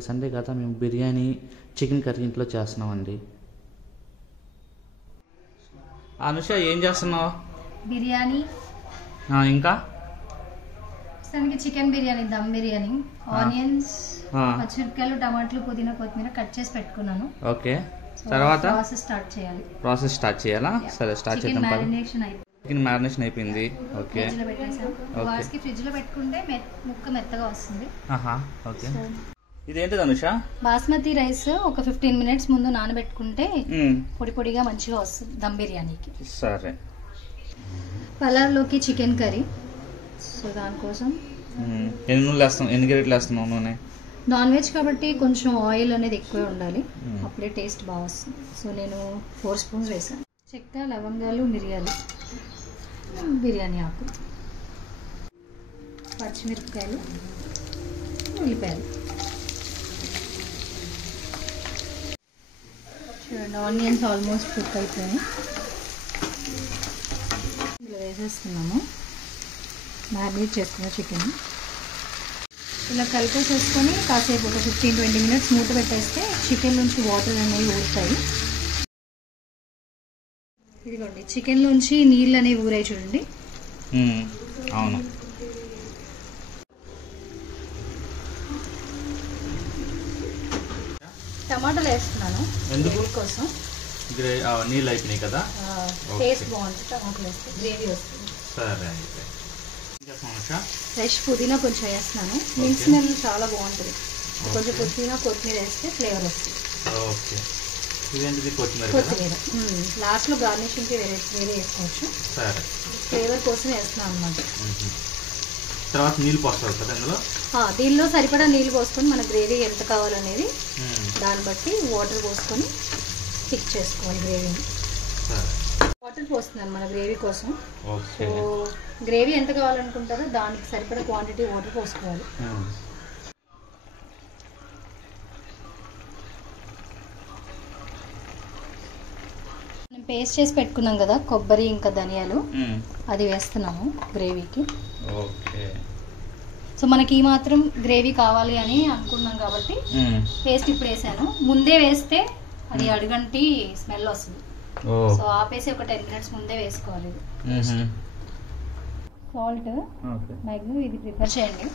ఇవాళ సండే కదా మేము బిర్యానీ చికెన్ కర్రీ ఇంట్లో చేస్తున్నామండి. అనుష ఏం చేస్తున్నావు? బిర్యానీ. ఇంకా చికెన్ బిర్యానీ, దమ్ బిర్యానీ, ఆనియన్స్, పచ్చిమిరపకాయలు, టమాటాలు, పుదీనా, కొత్తిమీర కట్ చేసి పెట్టుకున్నాను. ఓకే, తర్వాత ప్రాసెస్ స్టార్ట్ చేయాలా? సరే స్టార్ట్ చేద్దాం. చికెన్ మ్యారినేషన్ అయిపోయింది. ఓకే, ఫ్రిడ్జ్ లో పెట్టుకుంటే ముక్క మెత్తగా వస్తుంది. ఓకే, ఇదేంటిది అనుష? బాస్మతి రైస్ ఒక 15 minutes ముందు నానబెట్టుకుంటే పొడి పొడిగా మంచిగా వస్తుంది దమ్ బిర్యానీకి. సరే, పలావ్లోకి చికెన్ కర్రీ. సో దానికోసం ఎన్ని గరిటెలు వేస్తున్నావు నూనె? నాన్ వెజ్ కాబట్టి కొంచెం ఆయిల్ అనేది ఎక్కువే ఉండాలి, అప్పుడే టేస్ట్ బాగా వస్తుంది. సో నేను 4 spoons వేసాను. చెక్క, లవంగాలు, మిరియాలు, బిర్యానీ ఆకు, పచ్చిమిరపకాయలు, ఉల్లిపాయలు. చూడండి, ఆనియన్స్ ఆల్మోస్ట్ కుక్ అయిపోయాయి. ఇలా వేసేస్తున్నాము మ్యారినేట్ చేసుకున్న చికెన్. ఇలా కలిపేసేసుకొని కాసేపు ఒక 15-20 minutes మూత పెట్టేస్తే చికెన్ నుంచి వాటర్ అనేవి ఊరుతాయి. ఇదిగోండి, చికెన్ నుంచి నీళ్ళు అనేవి ఊరాయి చూడండి. అవును, టమాటాలు వేస్తున్నాను ఎందుకు కోసం. నీళ్ళు అయిపోయినాయి కదా, టేస్ట్ బాగుంటుంది టమాటాలు వేస్తే, గ్రేవీ వస్తుంది. సరే, ఫ్రెష్ పుదీనా కొంచెం వేస్తున్నాను, మింట్ స్మెల్ చాలా బాగుంటుంది. కొంచెం పుదీనా, కొత్తిమీర వేస్తే ఫ్లేవర్ వస్తుంది. ఓకే, ఇదేంటిది? కొత్తిమీర. లాస్ట్లో గార్నిషింగ్కి వేరే వేసుకోవచ్చు. సరే, ఫ్లేవర్ కోసం వేస్తున్నాను అన్నమాట. తర్వాత నీళ్ళు పోస్తారు కదా ఇందులో? దీనిలో సరిపడా నీళ్ళు పోసుకొని మన గ్రేవీ ఎంత కావాలనేది దాన్ని బట్టి వాటర్ పోసుకొని థిక్ చేసుకోవాలి గ్రేవీని. వాటర్ పోస్తున్నాను మన గ్రేవీ కోసం. సో గ్రేవీ ఎంత కావాలనుకుంటారో దానికి సరిపడా క్వాంటిటీ వాటర్ పోసుకోవాలి. మనం పేస్ట్ చేసి పెట్టుకున్నాం కదా కొబ్బరి ఇంకా ధనియాలు, అది వేస్తున్నాము గ్రేవీకి. ఓకే, సో మనకి ఈ మాత్రం గ్రేవీ కావాలి అని అనుకున్నాం కాబట్టి పేస్ట్ ఇప్పుడు వేసాను. ముందే వేస్తే అది అడుగంటి స్మెల్ వస్తుంది. సో ఆపేసి ఒక 10 minutes ముందే వేసుకోవాలి. సాల్ట్ మ్యాక్సిమం ఇది ప్రిపేర్ చేయండి.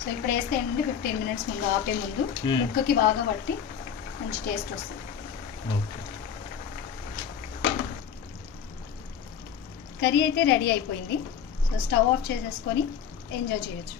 సో ఇప్పుడు వేస్తే ఏంటంటే 15 minutes ముందు, ఆపే ముందు ముక్కకి బాగా పట్టి మంచి టేస్ట్ వస్తుంది. కర్రీ అయితే రెడీ అయిపోయింది. సో స్టవ్ ఆఫ్ చేసేసుకొని ఎంజాయ్ చేయొచ్చు.